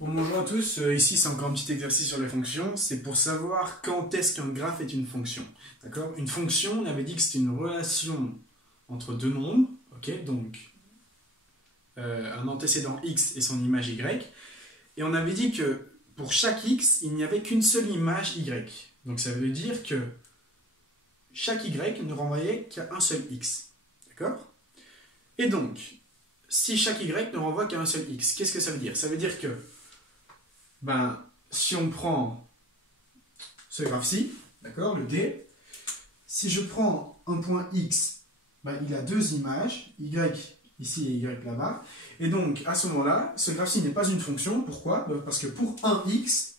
Bon, bonjour à tous, ici c'est encore un petit exercice sur les fonctions, c'est pour savoir quand est-ce qu'un graphe est une fonction. D'accord? Une fonction, on avait dit que c'était une relation entre deux nombres, ok? Donc un antécédent x et son image y, et on avait dit que pour chaque x, il n'y avait qu'une seule image y. Donc ça veut dire que chaque y ne renvoyait qu'à un seul x. D'accord? Et donc, si chaque y ne renvoie qu'à un seul x, qu'est-ce que ça veut dire? Ça veut dire que si on prend ce graphe-ci, d'accord, le D, si je prends un point X, il a deux images, Y ici et Y là-bas, et donc à ce moment-là, ce graphe-ci n'est pas une fonction. Pourquoi? Parce que pour un X,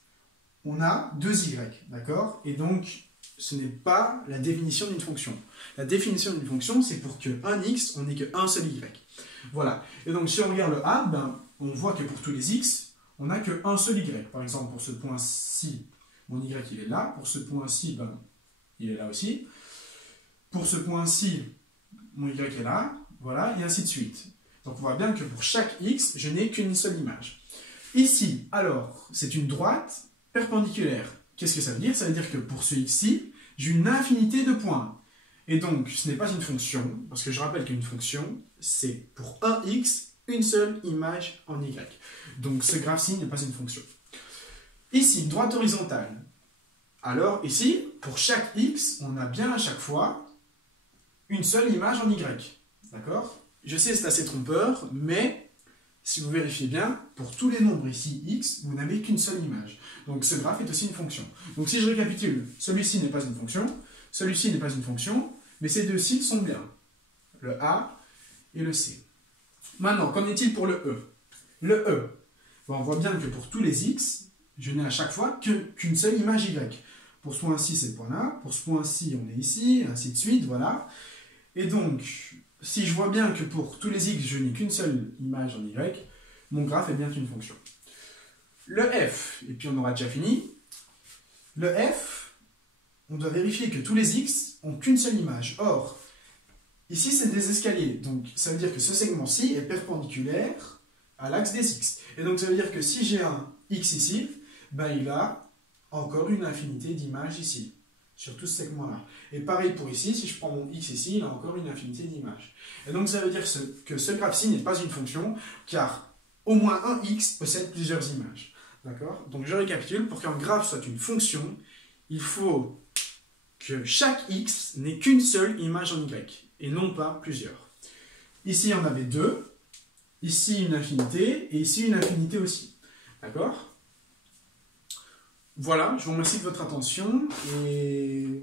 on a deux Y, d'accord, et donc ce n'est pas la définition d'une fonction. La définition d'une fonction, c'est pour qu'un X, on n'ait qu'un seul Y. Voilà, et donc si on regarde le A, on voit que pour tous les X, on n'a qu'un seul Y. Par exemple, pour ce point-ci, mon Y il est là. Pour ce point-ci, il est là aussi. Pour ce point-ci, mon Y est là. Voilà, et ainsi de suite. Donc on voit bien que pour chaque X, je n'ai qu'une seule image. Ici, alors, c'est une droite perpendiculaire. Qu'est-ce que ça veut dire? Ça veut dire que pour ce X-ci, j'ai une infinité de points. Et donc, ce n'est pas une fonction, parce que je rappelle qu'une fonction, c'est pour un X, une seule image en Y. Donc ce graphe-ci n'est pas une fonction. Ici, droite horizontale. Alors ici, pour chaque x, on a bien à chaque fois une seule image en Y. D'accord? Je sais, c'est assez trompeur, mais si vous vérifiez bien, pour tous les nombres ici x, vous n'avez qu'une seule image. Donc ce graphe est aussi une fonction. Donc si je récapitule, celui-ci n'est pas une fonction, celui-ci n'est pas une fonction, mais ces deux-ci sont bien. Le A et le C. Maintenant, qu'en est-il pour le E? Le E, on voit bien que pour tous les x, je n'ai à chaque fois qu'une seule image y. Pour ce point-ci, c'est le point-là. Pour ce point-ci, on est ici, ainsi de suite, voilà. Et donc, si je vois bien que pour tous les x, je n'ai qu'une seule image en y, mon graphe est bien une fonction. Le F, et puis on aura déjà fini. Le F, on doit vérifier que tous les x ont qu'une seule image. Or, ici, c'est des escaliers. Donc, ça veut dire que ce segment-ci est perpendiculaire à l'axe des x. Et donc, ça veut dire que si j'ai un x ici, il a encore une infinité d'images ici, sur tout ce segment-là. Et pareil pour ici, si je prends mon x ici, il a encore une infinité d'images. Et donc, ça veut dire que ce graphe-ci n'est pas une fonction, car au moins un x possède plusieurs images. D'accord? Donc, je récapitule. Pour qu'un graphe soit une fonction, il faut que chaque x n'ait qu'une seule image en y, et non pas plusieurs. Ici, il y en avait deux. Ici, une infinité, et ici, une infinité aussi. D'accord? Voilà, je vous remercie de votre attention, et